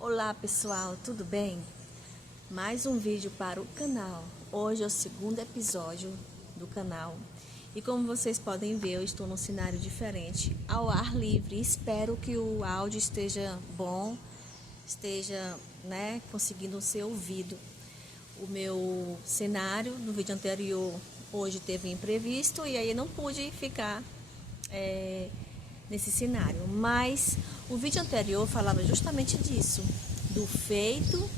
Olá pessoal, tudo bem? Mais um vídeo para o canal. Hoje é o segundo episódio do canal e como vocês podem ver, eu estou num cenário diferente, ao ar livre. Espero que o áudio esteja bom, esteja, conseguindo ser ouvido. O meu cenário no vídeo anterior hoje teve imprevisto e aí não pude ficar nesse cenário, mas o vídeo anterior falava justamente disso, do feito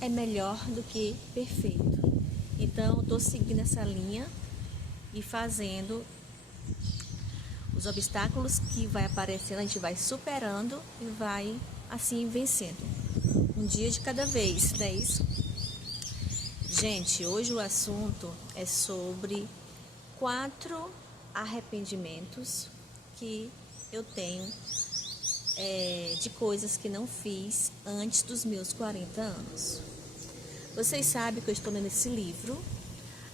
é melhor do que perfeito. Então eu estou seguindo essa linha e fazendo os obstáculos que vai aparecendo, a gente vai superando e vai assim vencendo, um dia de cada vez, não é isso? Gente, hoje o assunto é sobre 4 arrependimentos que eu tenho de coisas que não fiz antes dos meus 40 anos. Vocês sabem que eu estou lendo esse livro,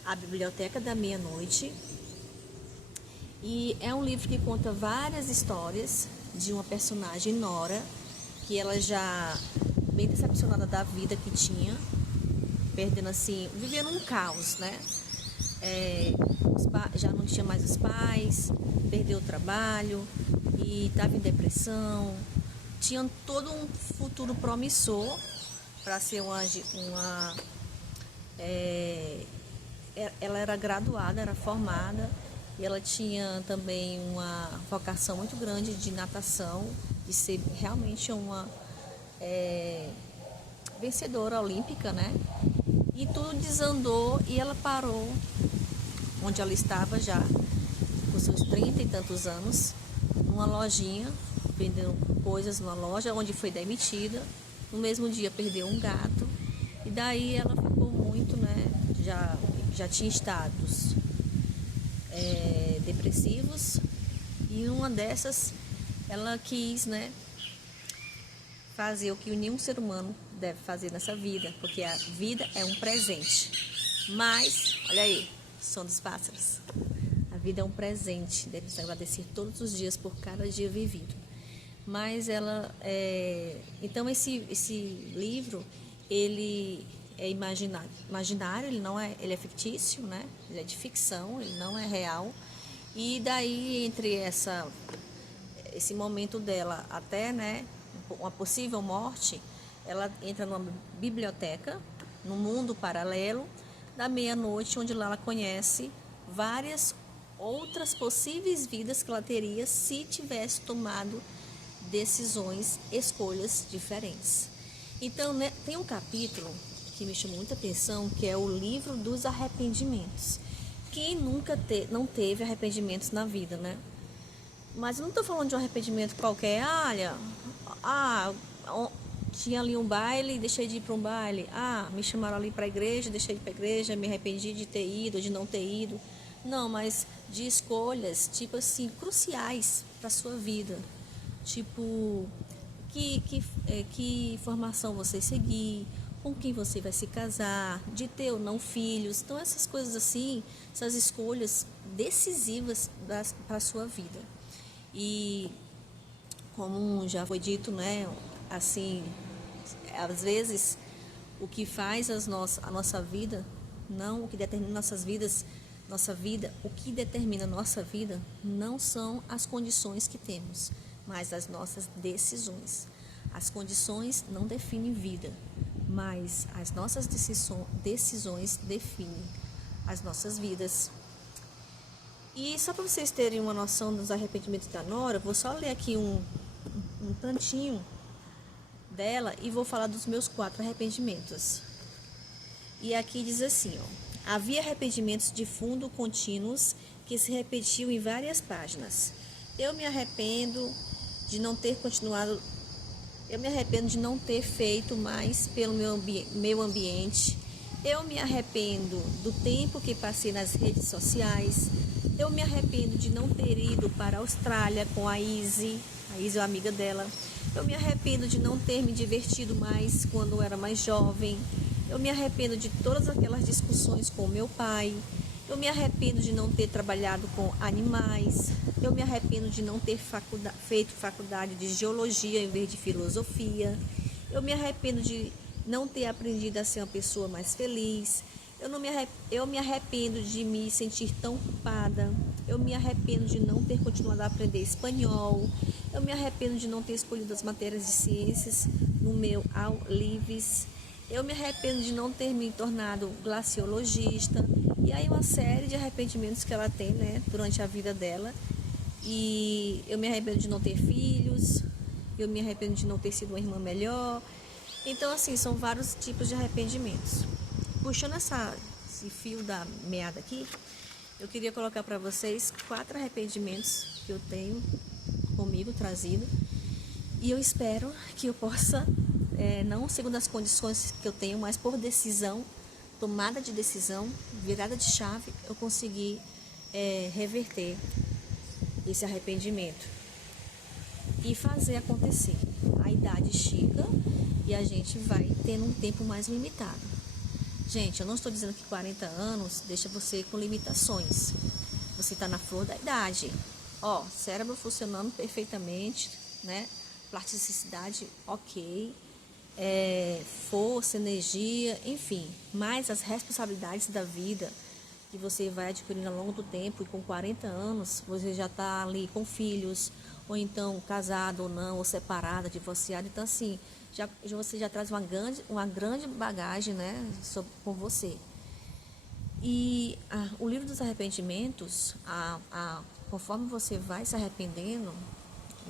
A Biblioteca da Meia-Noite, e é um livro que conta várias histórias de uma personagem, Nora, que ela já bem decepcionada da vida que tinha, perdendo assim, vivendo um caos, né? Já não tinha mais os pais, perdeu o trabalho e estava em depressão. Tinha todo um futuro promissor para ser ela era graduada, era formada, e ela tinha também uma vocação muito grande de natação, de ser realmente uma vencedora olímpica, né? E tudo desandou e ela parou onde ela estava já, com seus 30 e tantos anos, numa lojinha, vendendo coisas numa loja onde foi demitida. No mesmo dia perdeu um gato e daí ela ficou muito, já tinha estados depressivos, e numa dessas ela quis, fazer o que nenhum ser humano deve fazer nessa vida, porque a vida é um presente. Mas, olha aí, som dos pássaros. A vida é um presente, deve se agradecer todos os dias por cada dia vivido. Mas ela, então esse livro, ele é imaginário, ele é fictício, né? Ele é de ficção, ele não é real. E daí, entre esse momento dela até, uma possível morte, ela entra numa biblioteca, num mundo paralelo da meia-noite, onde lá ela conhece várias outras possíveis vidas que ela teria se tivesse tomado decisões, escolhas diferentes. Então, tem um capítulo que me chamou muita atenção, que é o livro dos arrependimentos. Quem nunca não teve arrependimentos na vida, né? Mas eu não estou falando de um arrependimento qualquer. Tinha ali um baile, deixei de ir para um baile. Me chamaram ali para a igreja, deixei de ir para a igreja, me arrependi de ter ido, de não ter ido. Não, mas de escolhas, tipo assim, cruciais para a sua vida. Tipo, que formação você seguir, com quem você vai se casar, de ter ou não filhos. Então, essas coisas assim, essas escolhas decisivas para a sua vida. E como já foi dito, assim, às vezes o que faz a nossa vida, não o que determina nossa vida, o que determina nossa vida não são as condições que temos, mas as nossas decisões. As condições não definem vida, mas as nossas decisões definem as nossas vidas. E só para vocês terem uma noção dos arrependimentos da Nora, vou só ler aqui um tantinho dela e vou falar dos meus 4 arrependimentos. E aqui diz assim, havia arrependimentos de fundo contínuos que se repetiam em várias páginas. Eu me arrependo de não ter feito mais pelo meu ambiente. Eu me arrependo do tempo que passei nas redes sociais. Eu me arrependo de não ter ido para a Austrália com a Izzy é a amiga dela. Eu me arrependo de não ter me divertido mais quando eu era mais jovem. Eu me arrependo de todas aquelas discussões com meu pai. Eu me arrependo de não ter trabalhado com animais. Eu me arrependo de não ter feito faculdade de geologia em vez de filosofia. Eu me arrependo de não ter aprendido a ser uma pessoa mais feliz. Eu me arrependo de me sentir tão culpada. Eu me arrependo de não ter continuado a aprender espanhol. Eu me arrependo de não ter escolhido as matérias de ciências no meu Livres. Eu me arrependo de não ter me tornado glaciologista. E aí uma série de arrependimentos que ela tem, né, durante a vida dela. E eu me arrependo de não ter filhos. Eu me arrependo de não ter sido uma irmã melhor. Então, assim, são vários tipos de arrependimentos. Puxando esse fio da meada aqui, eu queria colocar para vocês 4 arrependimentos que eu tenho comigo trazido. E eu espero que eu possa, não segundo as condições que eu tenho, mas por decisão, tomada de decisão, virada de chave, eu conseguir reverter esse arrependimento e fazer acontecer. A idade chega e a gente vai tendo um tempo mais limitado. Gente, eu não estou dizendo que 40 anos deixa você com limitações. Você está na flor da idade. Cérebro funcionando perfeitamente, né? Plasticidade ok, força, energia, enfim. Mas as responsabilidades da vida que você vai adquirindo ao longo do tempo, e com 40 anos você já está ali com filhos, ou então casado ou não, ou separada, divorciada. Então, assim, você já traz uma grande bagagem, né, com você. E o livro dos arrependimentos, conforme você vai se arrependendo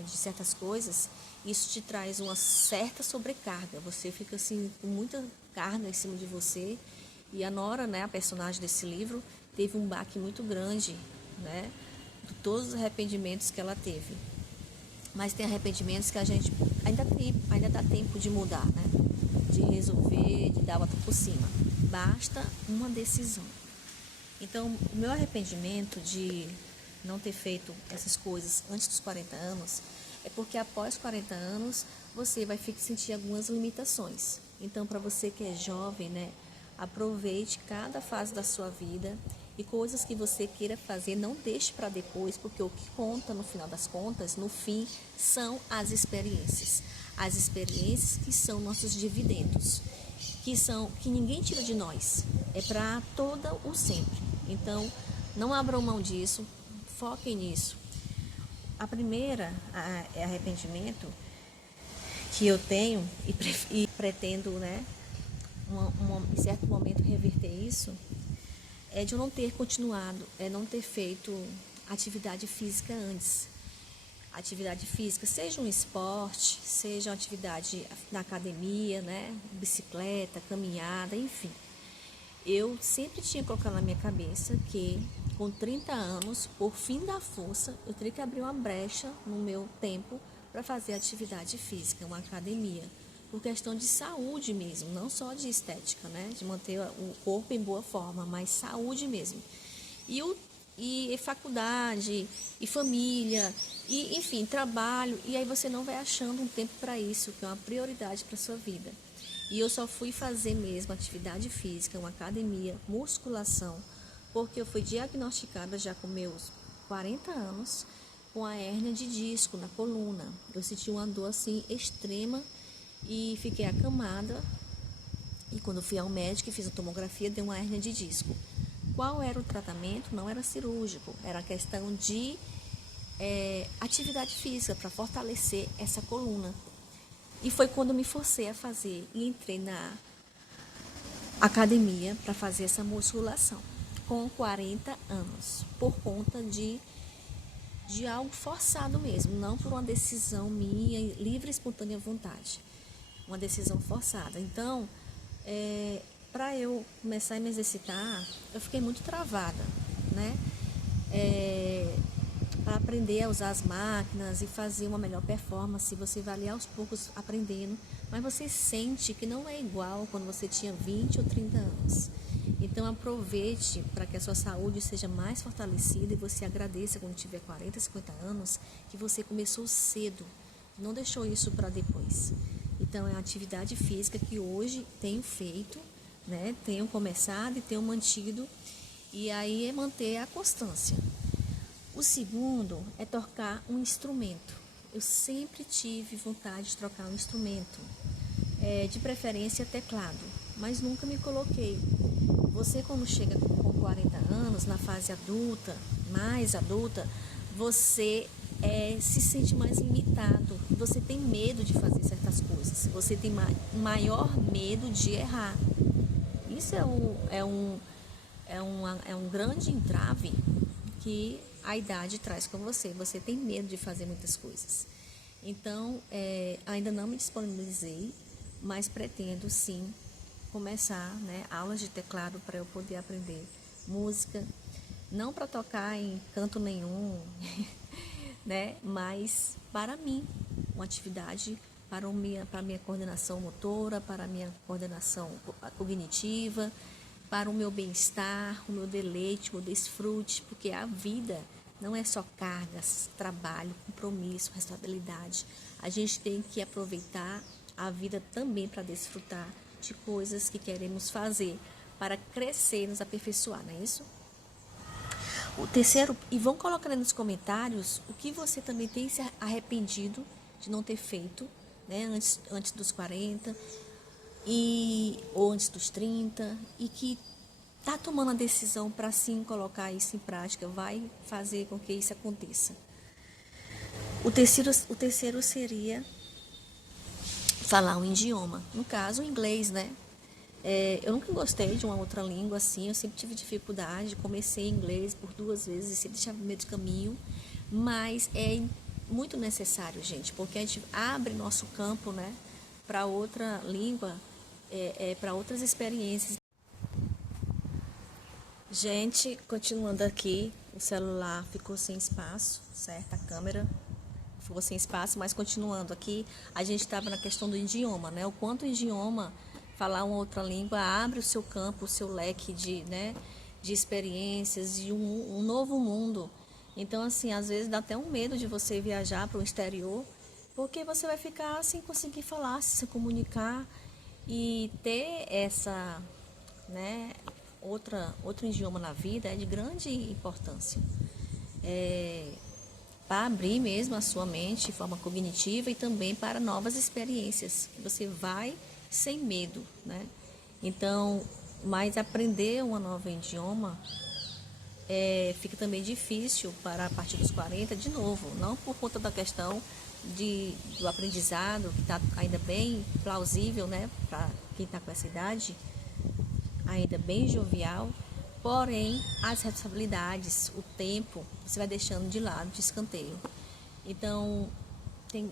de certas coisas, isso te traz uma certa sobrecarga. Você fica assim com muita carga em cima de você. E a Nora, né, a personagem desse livro, teve um baque muito grande, né, de todos os arrependimentos que ela teve. Mas tem arrependimentos que a gente ainda dá tempo de mudar, né, de resolver, de dar a volta por cima. Basta uma decisão. Então, o meu arrependimento de não ter feito essas coisas antes dos 40 anos é porque após 40 anos você vai sentir algumas limitações. Então, para você que é jovem, né, aproveite cada fase da sua vida e coisas que você queira fazer, não deixe para depois, porque o que conta no final das contas, no fim, são as experiências. As experiências que são nossos dividendos, que ninguém tira de nós, é para todo o sempre. Então, não abram mão disso, foquem nisso. A primeira é arrependimento que eu tenho e pretendo, né, em certo momento reverter isso, é de eu não ter continuado, não ter feito atividade física antes. Atividade física, seja um esporte, seja uma atividade na academia, né, bicicleta, caminhada, enfim. Eu sempre tinha colocado na minha cabeça que com 30 anos, por fim da força, eu teria que abrir uma brecha no meu tempo para fazer atividade física, uma academia, por questão de saúde mesmo, não só de estética, né, de manter o corpo em boa forma, mas saúde mesmo. E faculdade, e família, e enfim, trabalho, e aí você não vai achando um tempo para isso, que é uma prioridade para a sua vida. E eu só fui fazer mesmo atividade física, uma academia, musculação, porque eu fui diagnosticada já com meus 40 anos com a hérnia de disco na coluna. Eu senti uma dor assim extrema e fiquei acamada. E quando eu fui ao médico e fiz a tomografia, deu uma hérnia de disco. Qual era o tratamento? Não era cirúrgico, era questão de atividade física para fortalecer essa coluna. E foi quando eu me forcei a fazer e entrei na academia para fazer essa musculação, com 40 anos, por conta de algo forçado mesmo, não por uma decisão minha, livre e espontânea vontade, uma decisão forçada. Então, para eu começar a me exercitar, eu fiquei muito travada, né? Para aprender a usar as máquinas e fazer uma melhor performance, você vai ali aos poucos aprendendo, mas você sente que não é igual quando você tinha 20 ou 30 anos. Então aproveite para que a sua saúde seja mais fortalecida e você agradeça quando tiver 40, 50 anos que você começou cedo, não deixou isso para depois. Então é a atividade física que hoje tenho feito, né? Tenho começado e tenho mantido, e aí é manter a constância. O segundo é tocar um instrumento. Eu sempre tive vontade de tocar um instrumento. de preferência teclado, mas nunca me coloquei. Você, quando chega com 40 anos, na fase adulta, mais adulta, você se sente mais limitado, você tem medo de fazer certas coisas, você tem maior medo de errar. Isso é um grande entrave que a idade traz com você. Você tem medo de fazer muitas coisas. Então, ainda não me disponibilizei, mas pretendo sim começar, né, aulas de teclado para eu poder aprender música, não para tocar em canto nenhum, né, mas para mim, uma atividade para a minha coordenação motora, para a minha coordenação cognitiva, para o meu bem-estar, o meu deleite, o meu desfrute, porque a vida não é só cargas, trabalho, compromisso, responsabilidade. A gente tem que aproveitar a vida também para desfrutar de coisas que queremos fazer, para crescer e nos aperfeiçoar, não é isso? O terceiro, e vão colocar aí nos comentários o que você também tem se arrependido de não ter feito, né, antes dos 40 ou antes dos 30, e que está tomando a decisão para sim colocar isso em prática, vai fazer com que isso aconteça. O terceiro seria falar um idioma, no caso o inglês, né? Eu nunca gostei de uma outra língua assim, eu sempre tive dificuldade, comecei inglês por 2 vezes e sempre deixava meio de caminho, mas é muito necessário, gente, porque a gente abre nosso campo, né, para outra língua, para outras experiências. Gente, continuando aqui, o celular ficou sem espaço, certo? A câmera ficou sem espaço, mas continuando aqui, a gente estava na questão do idioma, né? O quanto o idioma, falar uma outra língua, abre o seu campo, o seu leque de experiências, de um novo mundo. Então, assim, às vezes dá até um medo de você viajar para o exterior, porque você vai ficar sem conseguir falar, se comunicar e ter essa, né, outro idioma na vida é de grande importância. Para abrir mesmo a sua mente de forma cognitiva e também para novas experiências. Você vai sem medo, né? Então, mas aprender um novo idioma fica também difícil para a partir dos 40 de novo, não por conta da questão do aprendizado, que está ainda bem plausível, né, para quem está com essa idade, ainda bem jovial, porém as responsabilidades, o tempo, você vai deixando de lado, de escanteio. Então, tem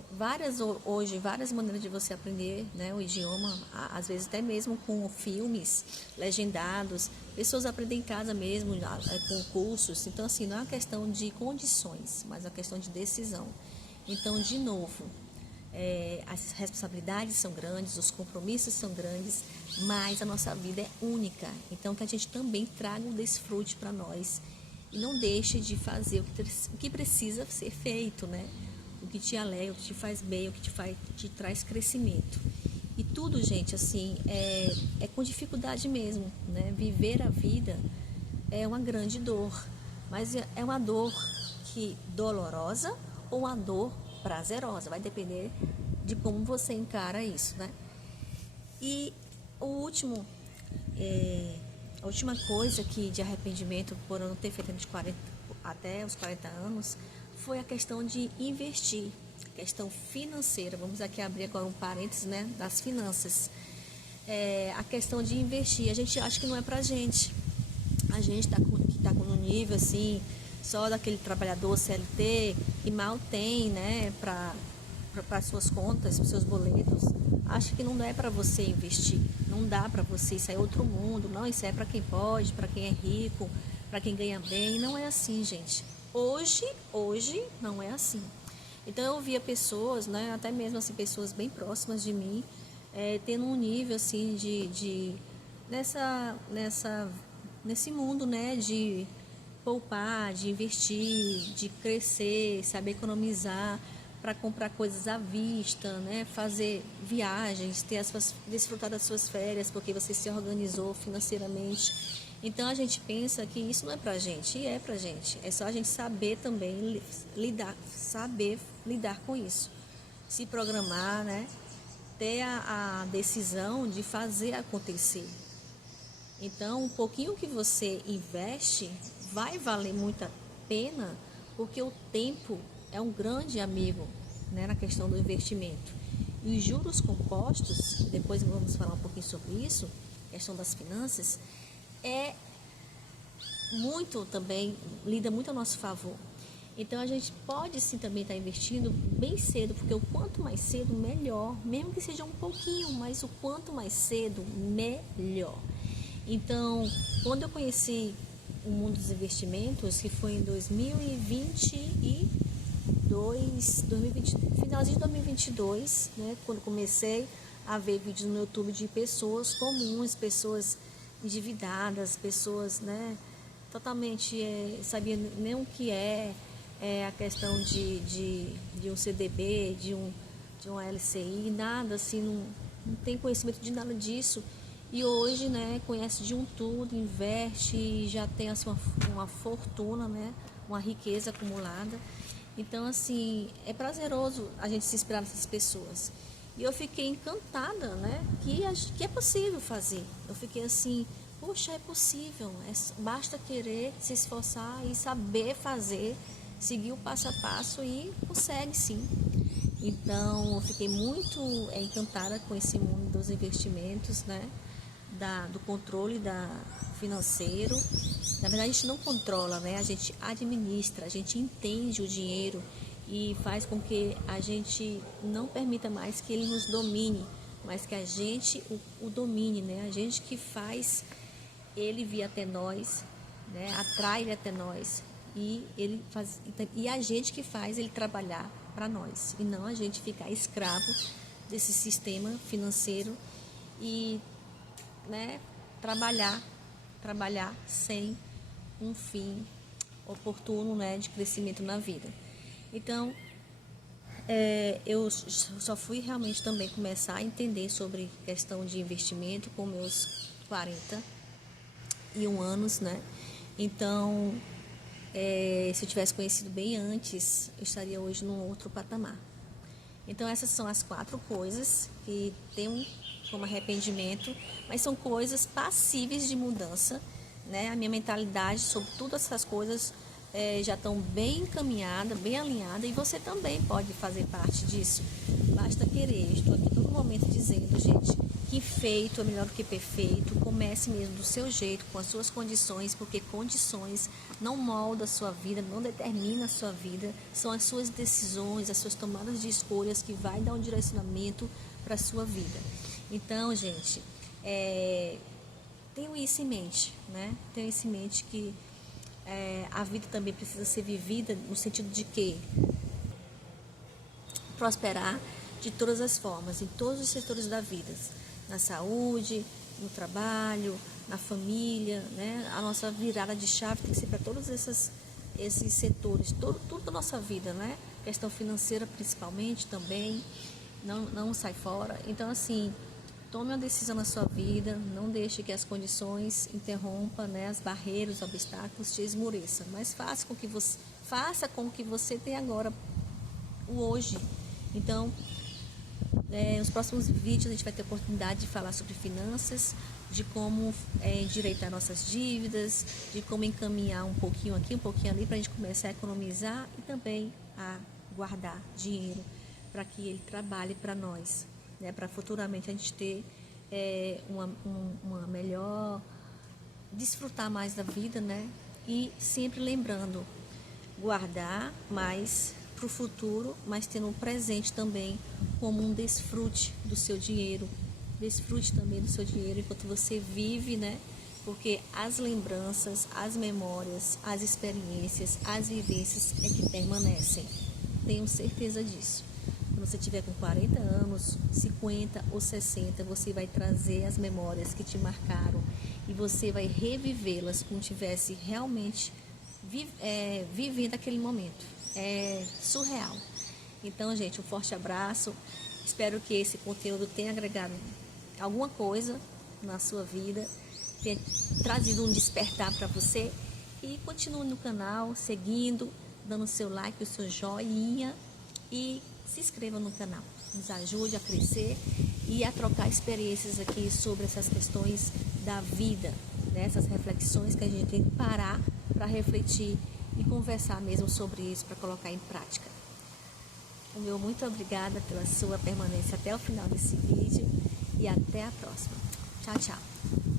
hoje várias maneiras de você aprender, né, o idioma, às vezes até mesmo com filmes legendados, pessoas aprendem em casa mesmo, com cursos. Então, assim, não é uma questão de condições, mas é uma questão de decisão. Então, de novo, as responsabilidades são grandes, os compromissos são grandes, mas a nossa vida é única. Então, que a gente também traga um desfrute para nós e não deixe de fazer o que precisa ser feito, né? O que te alegra, o que te faz bem, o que te traz crescimento. E tudo, gente, assim, é com dificuldade mesmo, né? Viver a vida é uma grande dor, mas é uma dor dolorosa ou uma dor prazerosa, vai depender de como você encara isso, né? E a última coisa de arrependimento por eu não ter feito até os 40 anos foi a questão de investir, questão financeira. Vamos aqui abrir agora um parênteses, né, das finanças. A questão de investir, a gente acha que não é pra gente. A gente que tá com um nível assim, só daquele trabalhador CLT e mal tem, né, para suas contas, para seus boletos, acha que não é para você investir, não dá para você, isso é outro mundo, não, isso é para quem pode, para quem é rico, para quem ganha bem, não é assim, gente. Hoje não é assim. Então eu via pessoas, né, até mesmo assim, pessoas bem próximas de mim, tendo um nível assim nesse mundo, né, de poupar, de investir, de crescer, saber economizar para comprar coisas à vista, né, fazer viagens, desfrutar das suas férias porque você se organizou financeiramente. Então a gente pensa que isso não é pra gente, e é pra gente. É só a gente saber também saber lidar com isso. Se programar, né? ter a decisão de fazer acontecer. Então, um pouquinho que você investe vai valer muito a pena, porque o tempo é um grande amigo, né, na questão do investimento. E os juros compostos, depois vamos falar um pouquinho sobre isso, questão das finanças, é muito também, lida muito a nosso favor. Então a gente pode sim também estar investindo bem cedo, porque o quanto mais cedo, melhor, mesmo que seja um pouquinho, mas o quanto mais cedo, melhor. Então, quando eu conheci o mundo dos investimentos, que foi em 2020, finalzinho de 2022, né, quando comecei a ver vídeos no YouTube de pessoas comuns, pessoas endividadas, pessoas, né, totalmente sabia nem o que a questão de um CDB, de uma LCI, nada assim, não tem conhecimento de nada disso. E hoje, né, conhece de um tudo, investe e já tem assim, uma fortuna, né, uma riqueza acumulada. Então, assim, é prazeroso a gente se inspirar nessas pessoas. E eu fiquei encantada, né, que é possível fazer. Eu fiquei assim, poxa, é possível, basta querer, se esforçar e saber fazer, seguir o passo a passo e consegue sim. Então, eu fiquei muito encantada com esse mundo dos investimentos, né, do controle financeiro. Na verdade, a gente não controla, né, a gente administra, a gente entende o dinheiro e faz com que a gente não permita mais que ele nos domine, mas que a gente o domine, né, a gente que faz ele vir até nós, né, atrai ele até nós e a gente que faz ele trabalhar para nós e não a gente ficar escravo desse sistema financeiro e, né, trabalhar sem um fim oportuno, né, de crescimento na vida. Então, eu só fui realmente também começar a entender sobre questão de investimento com meus 41 anos, né? Então, se eu tivesse conhecido bem antes, eu estaria hoje num outro patamar. Então, essas são as 4 coisas que tem como arrependimento, mas são coisas passíveis de mudança, né? A minha mentalidade sobre todas essas coisas já estão bem encaminhada, bem alinhada, e você também pode fazer parte disso. Basta querer. Estou aqui todo momento dizendo, gente, que feito é melhor do que perfeito. Comece mesmo do seu jeito, com as suas condições, porque condições não moldam a sua vida, não determinam a sua vida. São as suas decisões, as suas tomadas de escolhas que vai dar um direcionamento para a sua vida. Então, gente, tenham isso em mente, né? Tenham isso em mente que a vida também precisa ser vivida no sentido de que prosperar de todas as formas, em todos os setores da vida, na saúde, no trabalho, na família, né? A nossa virada de chave tem que ser para todos esses setores, tudo da nossa vida, né? Questão financeira principalmente também, não sai fora. Então, assim, tome uma decisão na sua vida, não deixe que as condições interrompam, né, as barreiras, os obstáculos te esmoreçam, mas faça com que você tenha agora o hoje. Então, nos próximos vídeos a gente vai ter a oportunidade de falar sobre finanças, de como endireitar nossas dívidas, de como encaminhar um pouquinho aqui, um pouquinho ali, para a gente começar a economizar e também a guardar dinheiro para que ele trabalhe para nós, né, para futuramente a gente ter uma melhor, desfrutar mais da vida, né? E sempre lembrando, guardar mais para o futuro, mas tendo um presente também como um desfrute do seu dinheiro. Desfrute também do seu dinheiro enquanto você vive, né? Porque as lembranças, as memórias, as experiências, as vivências é que permanecem. Tenho certeza disso. Quando você tiver com 40 anos, 50 ou 60, você vai trazer as memórias que te marcaram e você vai revivê-las como tivesse realmente vivendo aquele momento. É surreal. Então, gente, um forte abraço. Espero que esse conteúdo tenha agregado alguma coisa na sua vida, tenha trazido um despertar para você. E continue no canal, seguindo, dando o seu like, o seu joinha e se inscreva no canal. nos ajude a crescer e a trocar experiências aqui sobre essas questões da vida, né? Essas reflexões que a gente tem que parar para refletir e conversar mesmo sobre isso, para colocar em prática. O meu muito obrigada pela sua permanência até o final desse vídeo e até a próxima. Tchau, tchau.